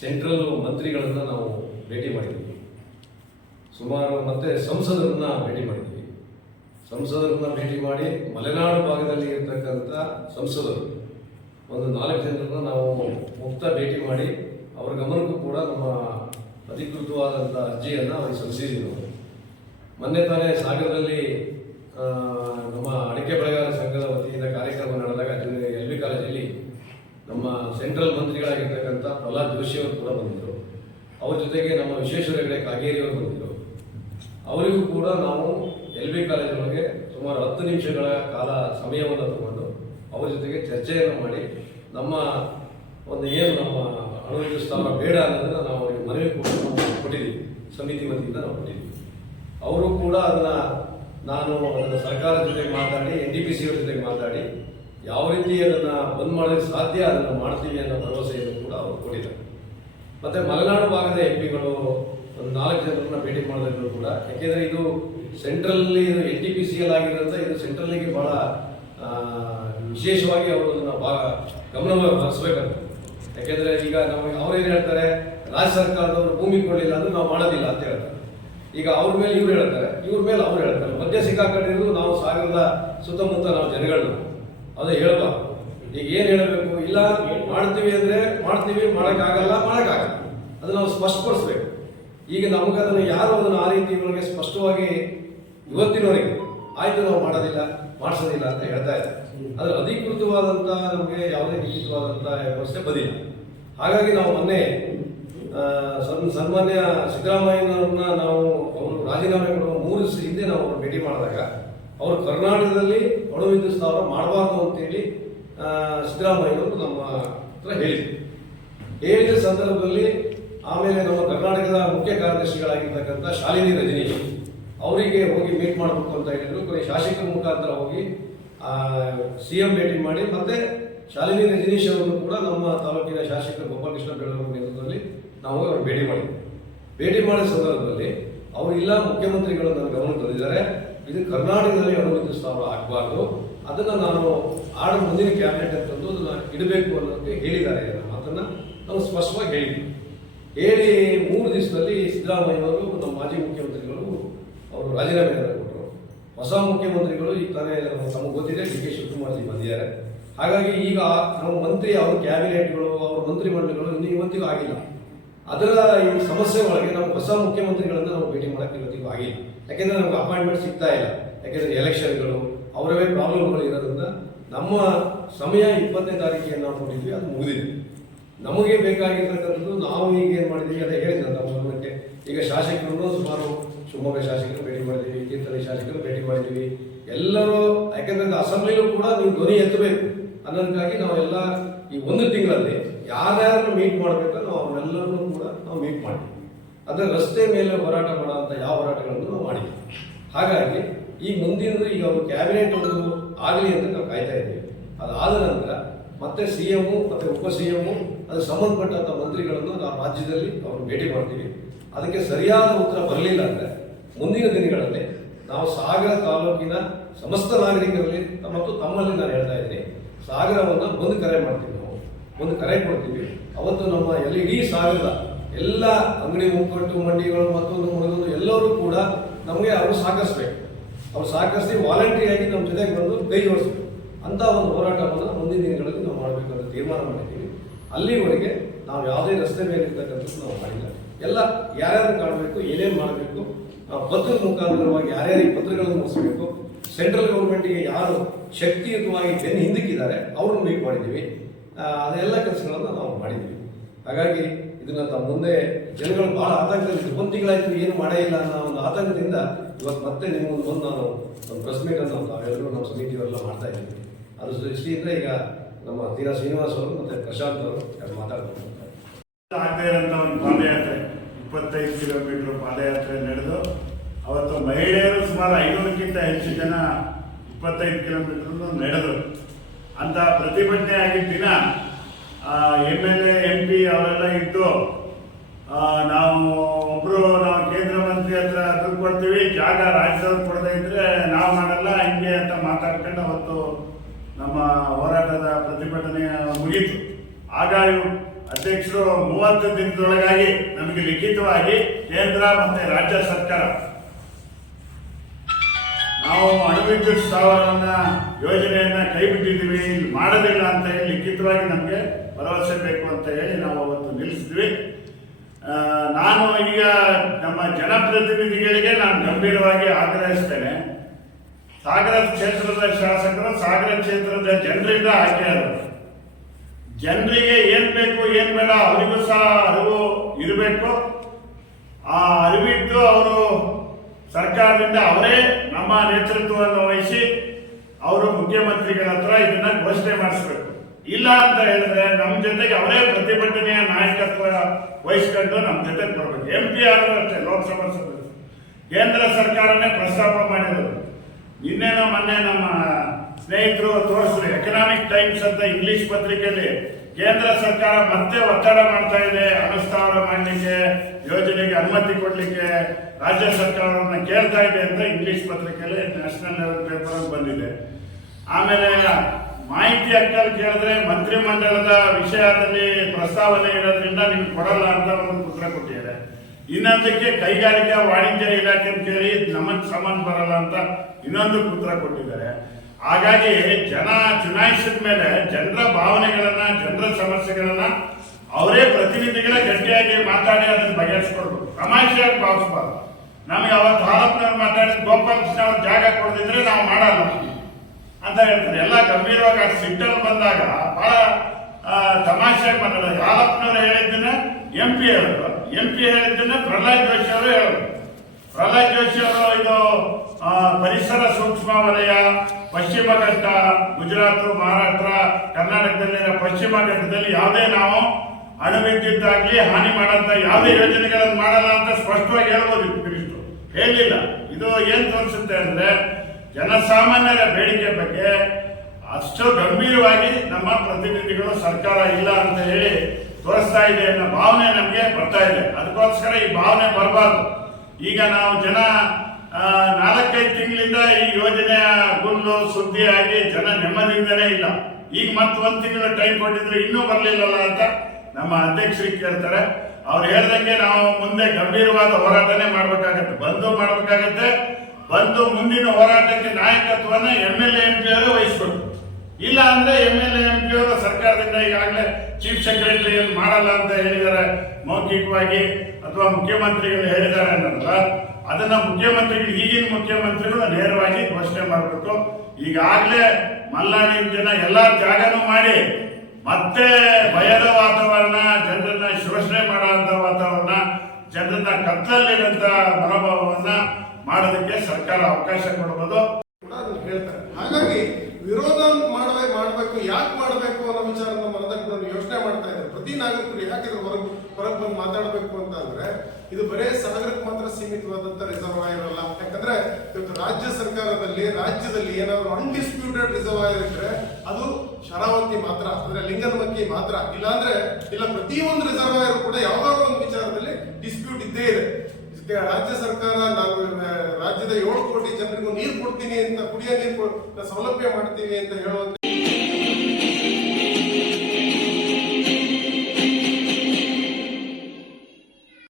Central ಮಂತ್ರಿಗಳನ್ನು ನಾವು ಭೇಟಿ ಮಾಡಿದ್ದೀವಿ. ಸುಮಾರು ಮತ್ತೆ ಸಂಸದರನ್ನ ಭೇಟಿ ಮಾಡಿದ್ದೀವಿ. ಸಂಸದರನ್ನ ಭೇಟಿ ಮಾಡಿ ಮಲೆನಾಡು ಭಾಗದಲ್ಲಿ ಇರ್ತಕ್ಕಂಥ ಸಂಸದರು ಒಂದು 4 ಜನರನ್ನು ನಾವು ಮುಕ್ತ ಭೇಟಿ ಮಾಡಿ ಅವರ ಗಮನಕ್ಕೂ ಕೂಡ ನಮ್ಮ ಅಧಿಕೃತವಾದಂಥ ಅರ್ಜಿಯನ್ನು ಅವ್ರಿಗೆ ಸಲ್ಲಿಸಿದ್ದೀವಿ. ಮೊನ್ನೆ ತಾನೇ ಸಾಗರದಲ್ಲಿ ನಮ್ಮ ಅಡಿಕೆ ಬೆಳೆಗಾರರ ಸಂಘದ ವತಿಯಿಂದ ಕಾರ್ಯಕ್ರಮ ನಡೆದಾಗ LV ಕಾಲೇಜಲ್ಲಿ ನಮ್ಮ ಸೆಂಟ್ರಲ್ ಮಂತ್ರಿಗಳಾಗಿರ್ತಕ್ಕಂಥ ಪ್ರಹ್ಲಾದ್ ಜೋಶಿ ಅವರು ಕೂಡ ಬಂದಿದ್ದರು. ಅವ್ರ ಜೊತೆಗೆ ನಮ್ಮ ವಿಶ್ವೇಶ್ವರ ಹೆಗಡೆ ಕಾಗೇರಿ ಅವರು ಬಂದಿದ್ದರು. ಅವರಿಗೂ ಕೂಡ ನಾವು LV ಕಾಲೇಜೊಳಗೆ ಸುಮಾರು 10 ನಿಮಿಷಗಳ ಕಾಲ ಸಮಯವನ್ನು ತಗೊಂಡು ಅವ್ರ ಜೊತೆಗೆ ಚರ್ಚೆಯನ್ನು ಮಾಡಿ ನಮ್ಮ ಒಂದು ಏನು ನಮ್ಮ ಅಣುವಿದ್ಯುತ್ ಸ್ಥಾವರ ಬೇಡ ಅನ್ನೋದನ್ನು ನಾವು ಅವರಿಗೆ ಮನವಿ ಕೂಡ ಕೊಟ್ಟಿದ್ದೀವಿ. ಸಮಿತಿ ವತಿಯಿಂದ ನಾವು ಕೊಟ್ಟಿದ್ದೀವಿ. ಅವರು ಕೂಡ ಅದನ್ನು ಸರ್ಕಾರದ ಜೊತೆಗೆ ಮಾತಾಡಿ NTPC ಅವ್ರ ಜೊತೆಗೆ ಮಾತಾಡಿ ಯಾವ ರೀತಿ ಅದನ್ನು ಬಂದ್ ಮಾಡೋಕ್ಕೆ ಸಾಧ್ಯ ಅದನ್ನು ಮಾಡ್ತೀವಿ ಅನ್ನೋ ಭರವಸೆಯನ್ನು ಕೂಡ ಅವರು ಕೊಟ್ಟಿದ್ದಾರೆ. ಮತ್ತು ಮಲೆನಾಡು ಭಾಗದ MP ಗಳು ಒಂದು 4 ಜನರನ್ನ ಭೇಟಿ ಮಾಡಿದ್ರು ಕೂಡ, ಯಾಕೆಂದರೆ ಇದು ಸೆಂಟ್ರಲ್ಲಿ NTPCL ಆಗಿರೋದ್ರಿಂದ ಇದು ಸೆಂಟ್ರಲ್ಲಿಗೆ ಭಾಳ ವಿಶೇಷವಾಗಿ ಅವರು ಅದನ್ನು ಗಮನ ಹರಿಸ್ಬೇಕಾಗ್ತದೆ. ಯಾಕೆಂದರೆ ಈಗ ನಾವು ಅವ್ರೇನು ಹೇಳ್ತಾರೆ, ರಾಜ್ಯ ಸರ್ಕಾರದವರು ಭೂಮಿ ಕೊಡಲಿಲ್ಲ ಅಂದ್ರೆ ನಾವು ಮಾಡೋದಿಲ್ಲ ಅಂತ ಹೇಳ್ತಾರೆ. ಈಗ ಅವ್ರ ಮೇಲೆ ಇವ್ರು ಹೇಳ್ತಾರೆ, ಇವ್ರ ಮೇಲೆ ಅವ್ರು ಹೇಳ್ತಾರೆ. ಮಧ್ಯೆ ಸಿಕ್ಕಾಕೊಂಡಿರೋದು ನಾವು ಸಾಗರದ ಸುತ್ತಮುತ್ತ ನಾವು ಜನಗಳನ್ನ ಅದೇ ಹೇಳ್ಬಾರ್ದು. ಈಗ ಏನು ಹೇಳಬೇಕು, ಇಲ್ಲ ಮಾಡ್ತೀವಿ ಅಂದರೆ ಮಾಡ್ತೀವಿ, ಮಾಡೋಕ್ಕಾಗಲ್ಲ ಅದನ್ನು ನಾವು ಸ್ಪಷ್ಟಪಡಿಸ್ಬೇಕು. ಈಗ ನಮಗೆ ಅದನ್ನು ಯಾರು ಅದನ್ನು ಆ ರೀತಿ ಒಳಗೆ ಸ್ಪಷ್ಟವಾಗಿ ಇವತ್ತಿನವರೆಗೆ ಆಯಿತು ನಾವು ಮಾಡೋದಿಲ್ಲ ಮಾಡಿಸೋದಿಲ್ಲ ಅಂತ ಹೇಳ್ತಾ ಇದ್ದಾರೆ. ಅದರ ಅಧಿಕೃತವಾದಂಥ ನಮಗೆ ಯಾವುದೇ ಲಿಖಿತವಾದಂಥ ವ್ಯವಸ್ಥೆ ಬಂದಿಲ್ಲ. ಹಾಗಾಗಿ ನಾವು ಮೊನ್ನೆ ಸನ್ಮಾನ್ಯ ಸಿದ್ದರಾಮಯ್ಯನವ್ರನ್ನ ಅವರು ರಾಜೀನಾಮೆ ಕೊಡುವ 3 ದಿವಸ ಹಿಂದೆ ನಾವು ಅವ್ರನ್ನ ಭೇಟಿ ಮಾಡಿದಾಗ ಅವರು ಕರ್ನಾಟಕದಲ್ಲಿ ಅಣುವಿದ್ಯುತ್ ಸ್ಥಾವರ ಮಾಡಬಾರ್ದು ಅಂತೇಳಿ ಸಿದ್ದರಾಮಯ್ಯನವರು ನಮ್ಮ ಹತ್ರ ಹೇಳಿದ ಸಂದರ್ಭದಲ್ಲಿ ಆಮೇಲೆ ನಮ್ಮ ಕರ್ನಾಟಕದ ಮುಖ್ಯ ಕಾರ್ಯದರ್ಶಿಗಳಾಗಿರ್ತಕ್ಕಂಥ ಶಾಲಿನಿ ರಜನೀಶ್ ಅವರಿಗೆ ಹೋಗಿ ಮೀಟ್ ಮಾಡಬೇಕು ಅಂತ ಹೇಳಿದ್ರು. ಶಾಸಕರ ಮುಖಾಂತರ ಹೋಗಿ CM ಭೇಟಿ ಮಾಡಿ ಮತ್ತೆ ಶಾಲಿನಿ ರಜನೀಶ್ ಅವರನ್ನು ಕೂಡ ನಮ್ಮ ತಾಲೂಕಿನ ಶಾಸಕ ಗೋಪಾಲಕೃಷ್ಣ ಬೆಳವರ್ ನೇತೃತ್ವದಲ್ಲಿ ನಾವು ಅವ್ರು ಭೇಟಿ ಮಾಡಿದ ಸಂದರ್ಭದಲ್ಲಿ ಅವರು ಇಲ್ಲ ಮುಖ್ಯಮಂತ್ರಿಗಳು ನನ್ನ ಗಮನ ತಂದಿದ್ದಾರೆ, ಇದು ಕರ್ನಾಟಕದಲ್ಲಿ ಅಣುವಿದ್ಯುತ್ ಸ್ಥಾವರ ಆಗಬಾರ್ದು, ಅದನ್ನು ನಾನು ಮುಂದಿನ ಕ್ಯಾಬಿನೆಟ್ ಅಂತಂದು ಅದನ್ನು ಇಡಬೇಕು ಅನ್ನೋದಕ್ಕೆ ಹೇಳಿದ್ದಾರೆ. ಅನ್ನೋ ಮಾತನ್ನು ನಾವು ಸ್ಪಷ್ಟವಾಗಿ ಹೇಳಿ 3 ದಿವಸದಲ್ಲಿ ಸಿದ್ದರಾಮಯ್ಯವರು ನಮ್ಮ ಮಾಜಿ ಮುಖ್ಯಮಂತ್ರಿಗಳು ಅವರು ರಾಜೀನಾಮೆಯನ್ನು ಕೊಟ್ಟರು. ಹೊಸ ಮುಖ್ಯಮಂತ್ರಿಗಳು ಈಗ ತಾನೇ ತಮಗೆ ಗೊತ್ತಿದೆ DK ಶಿವಕುಮಾರ್ ಜಿ ಬಂದಿದ್ದಾರೆ. ಹಾಗಾಗಿ ಈಗ ನಮ್ಮ ಮಂತ್ರಿ ಅವ್ರ ಕ್ಯಾಬಿನೆಟ್ಗಳು ಅವ್ರ ಮಂತ್ರಿಮಂಡಲಗಳು ಇನ್ನೂ ಇವತ್ತಿಗೂ ಆಗಿಲ್ಲ. ಅದರ ಈ ಸಮಸ್ಯೆ ಒಳಗೆ ನಾವು ಹೊಸ ಮುಖ್ಯಮಂತ್ರಿಗಳನ್ನು ನಾವು ಭೇಟಿ ಮಾಡೋಕ್ಕೆ ಇವತ್ತಿಗೂ ಆಗಿಲ್ಲ. ಯಾಕೆಂದರೆ ನಮ್ಗೆ ಅಪಾಯಿಂಟ್ಮೆಂಟ್ ಸಿಗ್ತಾ ಇಲ್ಲ. ಯಾಕೆಂದರೆ ಎಲೆಕ್ಷನ್ಗಳು ಅವರವೇ ಪ್ರಾಬ್ಲಮ್ಗಳು ಇರೋದ್ರಿಂದ ನಮ್ಮ ಸಮಯ 20ನೇ ತಾರೀಕಿಗೆ ನಾವು ಕೊಟ್ಟಿದ್ವಿ, ಅದು ಮುಗಿದಿದೆ. ನಮಗೆ ಬೇಕಾಗಿರ್ತಕ್ಕಂಥದ್ದು ನಾವು ಈಗ ಏನು ಮಾಡಿದ್ದೀವಿ ಅದೇ ಹೇಳಿದ್ದೆ ನಮ್ಮ ಗಮನಕ್ಕೆ. ಈಗ ಶಾಸಕರನ್ನು ಸುಮಾರು ಶಿವಮೊಗ್ಗ ಶಾಸಕರು ಭೇಟಿ ಮಾಡಿದ್ದೀವಿ, ತೀರ್ಥಹಳ್ಳಿ ಶಾಸಕರು ಭೇಟಿ ಮಾಡಿದ್ದೀವಿ. ಎಲ್ಲರೂ ಯಾಕೆಂದರೆ ಅಸೆಂಬ್ಲಿಲೂ ಕೂಡ ನೀವು ಧ್ವನಿ ಎತ್ತಬೇಕು ಅನ್ನೋದಕ್ಕಾಗಿ ನಾವೆಲ್ಲ ಈ 1 ತಿಂಗಳಲ್ಲಿ ಯಾರ್ಯಾರನ್ನು ಮೀಟ್ ಮಾಡಬೇಕು ನಾವು ಅವರೆಲ್ಲರನ್ನೂ ಕೂಡ ನಾವು ಮೀಟ್ ಮಾಡಿದ್ವಿ. ಅಂದರೆ ರಸ್ತೆ ಮೇಲೆ ಹೋರಾಟ ಮಾಡೋಂಥ ಯಾವ ಹೋರಾಟಗಳನ್ನು ನಾವು ಮಾಡಿದ್ವಿ. ಹಾಗಾಗಿ ಈಗ ಮುಂದಿನದು ಈಗ ಅವರು ಕ್ಯಾಬಿನೆಟ್ ಒಂದು ಆಗಲಿ ಅಂತ ನಾವು ಕಾಯ್ತಾ ಇದ್ದೀವಿ. ಅದಾದ ನಂತರ ಮತ್ತೆ CM ಮತ್ತು ಉಪ CM ಅದಕ್ಕೆ ಸಂಬಂಧಪಟ್ಟಂಥ ಮಂತ್ರಿಗಳನ್ನು ನಾವು ರಾಜ್ಯದಲ್ಲಿ ಅವ್ರನ್ನ ಭೇಟಿ ಮಾಡ್ತೀವಿ. ಅದಕ್ಕೆ ಸರಿಯಾದ ಉತ್ತರ ಬರಲಿಲ್ಲ ಅಂದರೆ ಮುಂದಿನ ದಿನಗಳಲ್ಲಿ ನಾವು ಸಾಗರ ತಾಲೂಕಿನ ಸಮಸ್ತ ನಾಗರಿಕರಲ್ಲಿ ಮತ್ತು ತಮ್ಮಲ್ಲಿ ನಾನು ಹೇಳ್ತಾ ಇದ್ದೀನಿ, ಸಾಗರವನ್ನು ಒಂದು ಕರೆ ಮಾಡ್ತೀವಿ. ನಾವು ಒಂದು ಕರೆ ಕೊಡ್ತೀವಿ. ಅವತ್ತು ನಮ್ಮ ಇಡೀ ಸಾಗರದ ಎಲ್ಲ ಅಂಗಡಿ ಮುಕ್ಕಟ್ಟು ಮಂಡಿಗಳು ಮತ್ತೊಂದು ಎಲ್ಲರೂ ಕೂಡ ನಮಗೆ ಅವರು ಸಾಕಿಸ್ಬೇಕು. ಅವ್ರು ಸಾಕಿಸಿ ವಾಲಂಟ್ರಿಯಾಗಿ ನಮ್ಮ ಜೊತೆಗೆ ಬಂದು ಕೈ ಜೋಡಿಸ್ಬೇಕು ಅಂತ ಒಂದು ಹೋರಾಟವನ್ನು ಮುಂದಿನ ದಿನಗಳಲ್ಲಿ ನಾವು ಮಾಡಬೇಕಂತ ತೀರ್ಮಾನ ಮಾಡಿದ್ದೀವಿ. ಅಲ್ಲಿವರೆಗೆ ನಾವು ಯಾವುದೇ ರಸ್ತೆ ಮೇಲೆ ಇರ್ತಕ್ಕಂಥದ್ದು ನಾವು ಮಾಡಿಲ್ಲ. ಎಲ್ಲ ಯಾರ್ಯಾರು ಕಾಣಬೇಕು, ಏನೇನು ಮಾಡಬೇಕು, ಪತ್ರದ ಮುಖಾಂತರವಾಗಿ ಯಾರ್ಯಾರಿಗೆ ಪತ್ರಗಳನ್ನು ಮುಗಿಸ್ಬೇಕು, ಸೆಂಟ್ರಲ್ ಗೌರ್ಮೆಂಟಿಗೆ ಯಾರು ಶಕ್ತಿಯುತವಾಗಿ ಬೆನ್ನು ಹಿಂದಕ್ಕಿದ್ದಾರೆ ಅವ್ರನ್ನ ಮೀಟ್ ಮಾಡಿದ್ದೀವಿ. ಅದೆಲ್ಲ ಕೆಲಸಗಳನ್ನು ನಾವು ಮಾಡಿದ್ದೀವಿ. ಹಾಗಾಗಿ ಇದನ್ನು ತಮ್ಮ ಮುಂದೆ ಜನಗಳು ಭಾಳ ಆತಂಕದಲ್ಲಿ 1 ತಿಂಗಳಾಯಿತು ಏನು ಮಾಡೇ ಇಲ್ಲ ಅನ್ನೋ ಒಂದು ಆತಂಕದಿಂದ ಇವತ್ತು ಮತ್ತೆ ನಿಮ್ಮ ಮುಂದೆ ನಾನು ಒಂದು ಪ್ರೆಸ್ ಮೀಟನ್ನು ನಾವೆಲ್ಲರೂ ನಮ್ಮ ಸಮಿತಿಯವರೆಲ್ಲ ಮಾಡ್ತಾ ಇದ್ದೀವಿ. ಅದ್ರ ದೃಷ್ಟಿಯಿಂದ ಈಗ ನಮ್ಮ ತೀರಾ ಶ್ರೀನಿವಾಸ್ ಅವರು ಮತ್ತು ಪ್ರಶಾಂತ್ ಅವರು ಮಾತಾಡ್ತಾರೆ. ಆಗ್ತಾ ಇರೋಂಥ ಒಂದು ಪಾದಯಾತ್ರೆ 25 ಕಿಲೋಮೀಟರ್ ಪಾದಯಾತ್ರೆ ನಡೆದು ಅವತ್ತು ಮಹಿಳೆಯರು ಸುಮಾರು 500ಕ್ಕಿಂತ ಹೆಚ್ಚು ಜನ 25 ಕಿಲೋಮೀಟರ್ ನಡೆದರು. ಅಂತ ಪ್ರತಿಭಟನೆ ಆಗಿದ್ದ ದಿನ MLA MP ಅವರೆಲ್ಲ ಇದ್ದು ನಾವು ಕೇಂದ್ರ ಮಂತ್ರಿ ಹತ್ರ ದುಡ್ಡು ಕೊಡ್ತೀವಿ, ಜಾಗ ರಾಜ್ಯದವ್ರು ಕೊಡದೇ ಇದ್ರೆ ನಾವು ಮಾಡಲ್ಲ ಹಿಂಗೆ ಅಂತ ಮಾತಾಡ್ಕೊಂಡು ಅವತ್ತು ನಮ್ಮ ಹೋರಾಟದ ಪ್ರತಿಭಟನೆ ಮುಗೀತು. ಆಗ ಅಧ್ಯಕ್ಷರು 30 ದಿನದೊಳಗಾಗಿ ನಮಗೆ ಲಿಖಿತವಾಗಿ ಕೇಂದ್ರ ಮತ್ತೆ ರಾಜ್ಯ ಸರ್ಕಾರ ನಾವು ಅಣುವಿದ್ಯುತ್ ಸ್ಥಾವರವನ್ನ ಯೋಜನೆಯನ್ನ ಕೈ ಬಿಟ್ಟಿದ್ದೀವಿ, ಇಲ್ಲಿ ಮಾಡೋದಿಲ್ಲ ಅಂತ ಹೇಳಿ ಲಿಖಿತವಾಗಿ ನಮಗೆ ಭರವಸೆ ಬೇಕು ಅಂತ ಹೇಳಿ ನಾವು ಅವತ್ತು ನಿಲ್ಲಿಸಿದ್ವಿ. ನಾನು ಈಗ ನಮ್ಮ ಜನಪ್ರತಿನಿಧಿಗಳಿಗೆ ನಾನು ಗಂಭೀರವಾಗಿ ಆಗ್ರಹಿಸ್ತೇನೆ. ಸಾಗರ ಕ್ಷೇತ್ರದ ಶಾಸಕರು ಸಾಗರ ಕ್ಷೇತ್ರದ ಜನರಿಂದ ಆಯ್ಕೆಯಾದರು. ಜನರಿಗೆ ಏನ್ ಬೇಕು ಏನ್ ಬೇಡ ಅವರಿಗೂ ಸಹ ಅರಿವು ಇರಬೇಕು. ಆ ಅರಿವಿದ್ದು ಅವರು ಸರ್ಕಾರದಿಂದ ಅವರೇ ನಮ್ಮ ನೇತೃತ್ವವನ್ನು ವಹಿಸಿ ಅವರು ಮುಖ್ಯಮಂತ್ರಿಗಳ ಹತ್ರ ಇದನ್ನ ಘೋಷಣೆ ಮಾಡಿಸ್ಬೇಕು. ಇಲ್ಲ ಅಂತ ಹೇಳಿದ್ರೆ ನಮ್ಮ ಜೊತೆಗೆ ಅವರೇ ಪ್ರತಿಭಟನೆಯ ನಾಯಕತ್ವ ವಹಿಸ್ಕೊಂಡು ನಮ್ಮ ಜೊತೆ ಬರಬೇಕು. MP ಆದರೂ ಅಷ್ಟೇ, ಲೋಕಸಭಾ ಸದಸ್ಯರು ಕೇಂದ್ರ ಸರ್ಕಾರನೇ ಪ್ರಸ್ತಾಪ ಮಾಡಿರೋದು. ಇನ್ನೇನೋ ಮೊನ್ನೆ ನಮ್ಮ ಸ್ನೇಹಿತರು ತೋರಿಸಿದ್ರು, ಎಕನಾಮಿಕ್ ಟೈಮ್ಸ್ ಅಂತ ಇಂಗ್ಲಿಷ್ ಪತ್ರಿಕೆಯಲ್ಲಿ ಕೇಂದ್ರ ಸರ್ಕಾರ ಮತ್ತೆ ಒತ್ತಡ ಮಾಡ್ತಾ ಇದೆ ಅನುಸ್ಥಾಪನ ಮಾಡಲಿಕ್ಕೆ, ಯೋಜನೆಗೆ ಅನುಮತಿ ಕೊಡ್ಲಿಕ್ಕೆ ರಾಜ್ಯ ಸರ್ಕಾರವನ್ನ ಕೇಳ್ತಾ ಇದೆ ಅಂತ ಇಂಗ್ಲಿಷ್ ಪತ್ರಿಕೆಯಲ್ಲಿ ನ್ಯಾಷನಲ್ ಲೆವೆಲ್ ಪೇಪರ್ ಬಂದಿದೆ. ಆಮೇಲೆ ಮಾಹಿತಿ ಹಕ್ಕಲ್ಲಿ ಕೇಳಿದ್ರೆ ಮಂತ್ರಿಮಂಡಲದ ವಿಷಯದಲ್ಲಿ ಪ್ರಸ್ತಾವನೆ ಇರೋದ್ರಿಂದ ನಿಮ್ಗೆ ಕೊಡಲ್ಲ ಅಂತ ಒಂದು ಉತ್ತರ ಕೊಟ್ಟಿದ್ದಾರೆ. ಇನ್ನೊಂದಕ್ಕೆ ಕೈಗಾರಿಕಾ ವಾಣಿಜ್ಯ ಇಲಾಖೆ ಅಂತ ಕೇಳಿ ನಮಗೆ ಸಂಬಂಧ ಬರಲ್ಲ ಅಂತ ಇನ್ನೊಂದು ಉತ್ತರ ಕೊಟ್ಟಿದ್ದಾರೆ. ಹಾಗಾಗಿ ಜನ ಚುನಾಯಿಸಿದ ಮೇಲೆ ಜನರ ಭಾವನೆಗಳನ್ನ, ಜನರ ಸಮಸ್ಯೆಗಳನ್ನ ಅವರೇ ಪ್ರತಿನಿಧಿಗಳ ಗಟ್ಟಿಯಾಗಿ ಮಾತಾಡಿ ಅದನ್ನ ಬಗೆಹರಿಸ್ಕೊಡ್ಬೇಕು. ತಮಾಷೆಯಾಗಿ ಭಾವಿಸಬಾರ್ದು. ನಮಗೆ ಅವತ್ತು ಹಾಲಪ್ಪನವ್ರು ಮಾತಾಡಿದ ಗೋಪಾಲ ಕೃಷ್ಣ ಅವ್ರ ಜಾಗ ಕೊಡದಿದ್ರೆ ನಾವು ಮಾಡಲ್ಲ ಅಂತ ಹೇಳ್ತಾರೆ. ಎಲ್ಲ ಗಂಭೀರವಾಗಿ ಆ ಸಿಟ್ಟಲ್ಲಿ ಬಂದಾಗ ಬಹಳ ತಮಾಷೆಯಾಗಿ ಮಾತಾಡೋದು. ಹಾಲಪ್ಪನವ್ರು ಹೇಳಿದ್ದನ್ನ MP ಹೇಳಿದ್ರು, MP ಹೇಳಿದ್ದನ್ನ ಪ್ರಹ್ಲಾದ್ ಜೋಶಿ ಅವರು ಹೇಳಿದ್ರು. ಪ್ರಹ್ಲಾದ್ ಜೋಶಿ ಅವರು ಇದು ಪರಿಸರ ಸೂಕ್ಷ್ಮ ವಲಯ, ಪಶ್ಚಿಮ ಘಟ್ಟ, ಗುಜರಾತ್, ಮಹಾರಾಷ್ಟ್ರ, ಕರ್ನಾಟಕದಲ್ಲಿನ ಪಶ್ಚಿಮ ಘಟ್ಟದಲ್ಲಿ ಯಾವುದೇ ನಾವು ಅಣುವಿದ್ಯುತ್ ಆಗ್ಲಿ ಹಾನಿ ಮಾಡಂತ ಯಾವುದೇ ಯೋಜನೆಗಳನ್ನು ಮಾಡಲ್ಲ ಅಂತ ಸ್ಪಷ್ಟವಾಗಿ ಹೇಳ್ಬೋದು. ಮಿನಿಸ್ಟ್ರು ಹೇಳಿಲ್ಲ. ಇದು ಏನ್ ತೋರಿಸುತ್ತೆ ಅಂದ್ರೆ ಜನಸಾಮಾನ್ಯರ ಬೇಡಿಕೆ ಬಗ್ಗೆ ಅಷ್ಟು ಗಂಭೀರವಾಗಿ ನಮ್ಮ ಪ್ರತಿನಿಧಿಗಳು ಸರ್ಕಾರ ಇಲ್ಲ ಅಂತ ಹೇಳಿ ತೋರಿಸ್ತಾ ಇದೆ ಅನ್ನೋ ಭಾವನೆ ನಮಗೆ ಬರ್ತಾ ಇದೆ. ಅದಕ್ಕೋಸ್ಕರ ಈ ಭಾವನೆ ಬರಬಾರ್ದು. ಈಗ ನಾವು ಜನ 4-5 ತಿಂಗಳಿಂದ ಈ ಯೋಜನೆಯ ಗುಲ್ಲು ಸುದ್ದಿ ಆಗಿ ಜನ ನೆಮ್ಮದಿಯಿಂದನೇ ಇಲ್ಲ. ಈಗ ಮತ್ತೆ 1 ತಿಂಗಳು ಟೈಮ್ ಕೊಟ್ಟಿದ್ರು ಇನ್ನೂ ಬರ್ಲಿಲ್ಲಲ್ಲ ಅಂತ ನಮ್ಮ ಅಧ್ಯಕ್ಷರಿಗೆ ಕೇಳ್ತಾರೆ. ಅವ್ರು ಹೇಳ್ದಂಗೆ ನಾವು ಮುಂದೆ ಗಂಭೀರವಾದ ಹೋರಾಟನೇ ಮಾಡ್ಬೇಕಾಗತ್ತೆ, ಬಂದು ಮುಂದಿನ ಹೋರಾಟಕ್ಕೆ ನಾಯಕತ್ವನ MLA MP ಅವರು ವಹಿಸ್ಬೇಕು. ಇಲ್ಲ ಅಂದ್ರೆ MLA MP ಅವರು ಸರ್ಕಾರದಿಂದ ಈಗಾಗಲೇ ಚೀಫ್ ಸೆಕ್ರೆಟರಿ ಏನು ಮಾಡಲ್ಲ ಅಂತ ಹೇಳಿದ್ದಾರೆ ಮೌಖಿಕವಾಗಿ, ಅಥವಾ ಮುಖ್ಯಮಂತ್ರಿಗಳು ಹೇಳಿದ್ದಾರೆ ಅನ್ನೋದ್ರ ಅದನ್ನ ಮುಖ್ಯಮಂತ್ರಿಗಳು, ಈಗಿನ ಮುಖ್ಯಮಂತ್ರಿಗಳು ನೇರವಾಗಿ ಘೋಷಣೆ ಮಾಡಬೇಕು. ಈಗಾಗಲೇ ಮಲ್ನಾಡಿನ ಜನ ಎಲ್ಲ ತ್ಯಾಗನೂ ಮಾಡಿ ಮತ್ತೆ ಭಯದ ವಾತಾವರಣ, ಜನರನ್ನ ಶೋಷಣೆ ಮಾಡುವಂತ ವಾತಾವರಣ, ಜನರನ್ನ ಕತ್ತಲಿಡುವಂತ ಮನೋಭಾವವನ್ನ ಮಾಡೋದಕ್ಕೆ ಸರ್ಕಾರ ಅವಕಾಶ ಕೊಡಬಹುದು ಹೇಳ್ತಾರೆ. ಹಾಗಾಗಿ ವಿರೋಧ ಮಾಡಬೇಕು, ಯಾಕೆ ಮಾಡಬೇಕು ಅನ್ನೋ ವಿಚಾರ ಮನದಲ್ಲಿ ಯೋಚನೆ ಮಾಡ್ತಾ ಇದ್ದಾರೆ. ಪ್ರತಿ ನಾಗರಿಕರು ಯಾಕೆ ಹೊರಗೆ ಬಂದು ಮಾತಾಡಬೇಕು ಅಂತ ಅಂದ್ರೆ ಇದು ಬರೇ ಸಾಗರಕ್ಕೆ ಮಾತ್ರ ಸೀಮಿತವಾದಂತ ರಿಸರ್ವಾಯರ್ ಅಲ್ಲ. ಯಾಕಂದ್ರೆ ಇವತ್ತು ರಾಜ್ಯದಲ್ಲಿ ಏನಾದ್ರು ಅನ್ಡಿಸ್ಪ್ಯೂಟೆಡ್ ರಿಸರ್ವಾಯರ್ ಇದ್ರೆ ಅದು ಶರಾವತಿ ಮಾತ್ರ, ಅಂದ್ರೆ ಲಿಂಗನಮಕ್ಕಿ ಮಾತ್ರ. ಇಲ್ಲ ಪ್ರತಿಯೊಂದು ರಿಸರ್ವಾಯರ್ ಕೂಡ ಯಾವ್ದಾದ್ರು ಒಂದು ವಿಚಾರದಲ್ಲಿ ಡಿಸ್ಪ್ಯೂಟ್ ಇದ್ದೇ ಇದೆ. ರಾಜ್ಯ ಸರ್ಕಾರ ನಾವು ರಾಜ್ಯದ 7 ಕೋಟಿ ಜನರಿಗೂ ನೀರು ಕೊಡ್ತೀನಿ ಅಂತ, ಕುಡಿಯೋ ನೀರು ಸೌಲಭ್ಯ ಮಾಡ್ತೀವಿ ಅಂತ ಹೇಳುವಂತ